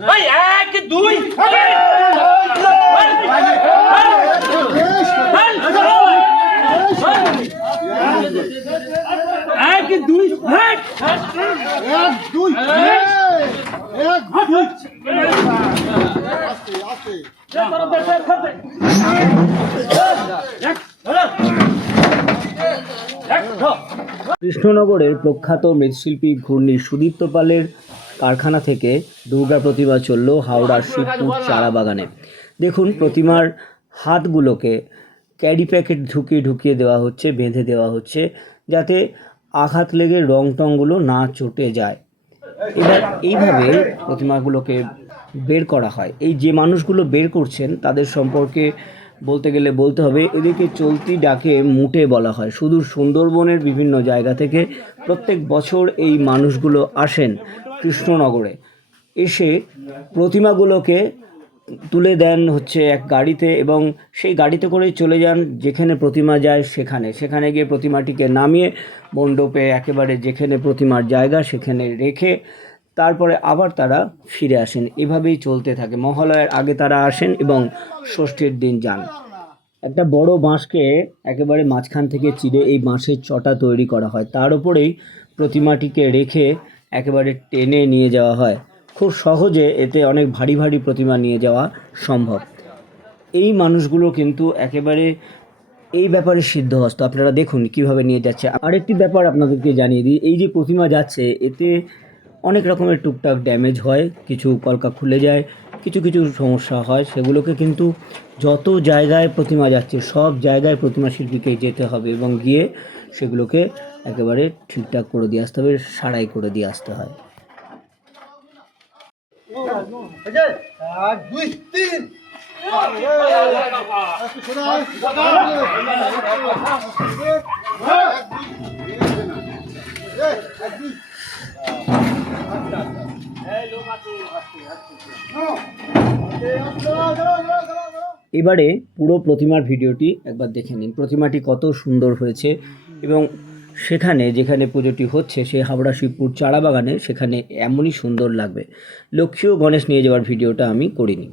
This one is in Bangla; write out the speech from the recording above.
ভাই এক দুই এক দুই কৃষ্ণনগরের প্রখ্যাত মৃৎশিল্পী ঘূর্ণি সুদীপ্ত পালের কারখানা থেকে দুর্গা প্রতিমা চলল হাওড়ার শিবপুর চারা বাগানে দেখুন প্রতিমার হাতগুলোকে ক্যারি প্যাকেট ঢুকিয়ে ঢুকিয়ে দেওয়া হচ্ছে বেঁধে দেওয়া হচ্ছে যাতে আঘাত লেগে রং টংগুলো না চটে যায়। এবার এইভাবে প্রতিমাগুলোকে বের করা হয়। এই যে মানুষগুলো বের করছেন তাদের সম্পর্কে বলতে গেলে বলতে হবে এদেরকে চলতি ডাকে মুটে বলা হয়। শুধু সুন্দরবনের বিভিন্ন জায়গা থেকে প্রত্যেক বছর এই মানুষগুলো আসেন। কৃষ্ণনগরে। এসে প্রতিমাগুলোকে তুলে দেন হচ্ছে এক গাড়িতে এবং সেই গাড়িতে করেই চলে যান যেখানে প্রতিমা যায় সেখানে। সেখানে গিয়ে প্রতিমাটিকে নামিয়ে মণ্ডপে একেবারে যেখানে প্রতিমার জায়গা সেখানে রেখে তারপরে আবার তারা ফিরে আসেন। এভাবেই চলতে থাকে। মহালয়ার আগে তারা আসেন এবং ষষ্ঠীর দিন যান। একটা বড় বাঁশকে একেবারে মাঝখান থেকে চিরে এই বাঁশের চটা তৈরি করা হয়। তার উপরেই প্রতিমাটিকে রেখে একেবারে টেনে নিয়ে যাওয়া হয়। খুব সহজে এতে অনেক ভারী ভারী প্রতিমা নিয়ে যাওয়া সম্ভব। এই মানুষগুলো কিন্তু একেবারে এই ব্যাপারে সিদ্ধহস্ত। আপনারা দেখুন কীভাবে নিয়ে যাচ্ছে। আরেকটি ব্যাপার আপনাদেরকে জানিয়ে দিই, এই যে প্রতিমা যাচ্ছে, এতে অনেক রকমের টুকটাক ড্যামেজ হয়। কিছু কলকা খুলে যায় কিছু কিছু সমস্যা হয়, সেগুলোকে কিন্তু যত জায়গায় প্রতিমা যাচ্ছে, সব জায়গায় প্রতিমা শিল্পীকে যেতে হবে এবং গিয়ে সেগুলোকে একেবারে ঠিকঠাক করে দিয়ে আসতে হবে সারাই করে দিয়ে আসতে হয়। এবারে পুরো প্রতিমার ভিডিওটি একবার দেখে নিন। প্রতিমাটি কত সুন্দর হয়েছে এবং সেখানে যেখানে পুজোটি হচ্ছে সে হাওড়া শিবপুর চারা বাগানে সেখানে এমনই সুন্দর লাগবে। লক্ষ্মী ও গণেশ নিয়ে যাওয়ার ভিডিওটা আমি করিনি।